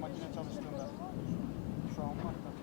makine çalıştığında. Şu an makine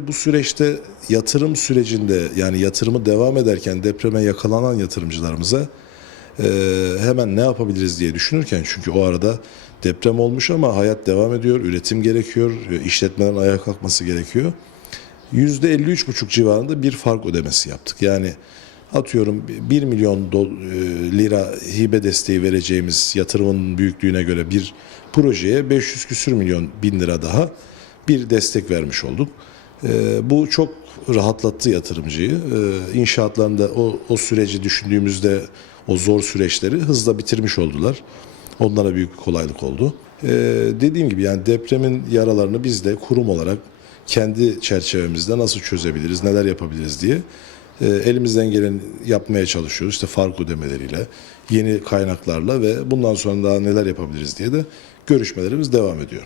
Bu süreçte yatırım sürecinde yani yatırımı devam ederken depreme yakalanan yatırımcılarımıza e, hemen ne yapabiliriz diye düşünürken çünkü o arada deprem olmuş ama hayat devam ediyor, üretim gerekiyor, e, işletmelerin ayağa kalkması gerekiyor. %53,5 civarında bir fark ödemesi yaptık. Yani atıyorum 1 milyon dol- e, lira hibe desteği vereceğimiz yatırımın büyüklüğüne göre bir projeye 500 küsür milyon bin lira daha bir destek vermiş olduk. E, Bu çok rahatlattı yatırımcıyı. E, İnşaatlarında o, o süreci düşündüğümüzde o zor süreçleri hızla bitirmiş oldular. Onlara büyük kolaylık oldu. E, dediğim gibi yani depremin yaralarını biz de kurum olarak kendi çerçevemizde nasıl çözebiliriz, neler yapabiliriz diye e, elimizden gelen yapmaya çalışıyoruz. İşte fark ödemeleriyle, yeni kaynaklarla ve bundan sonra daha neler yapabiliriz diye de görüşmelerimiz devam ediyor.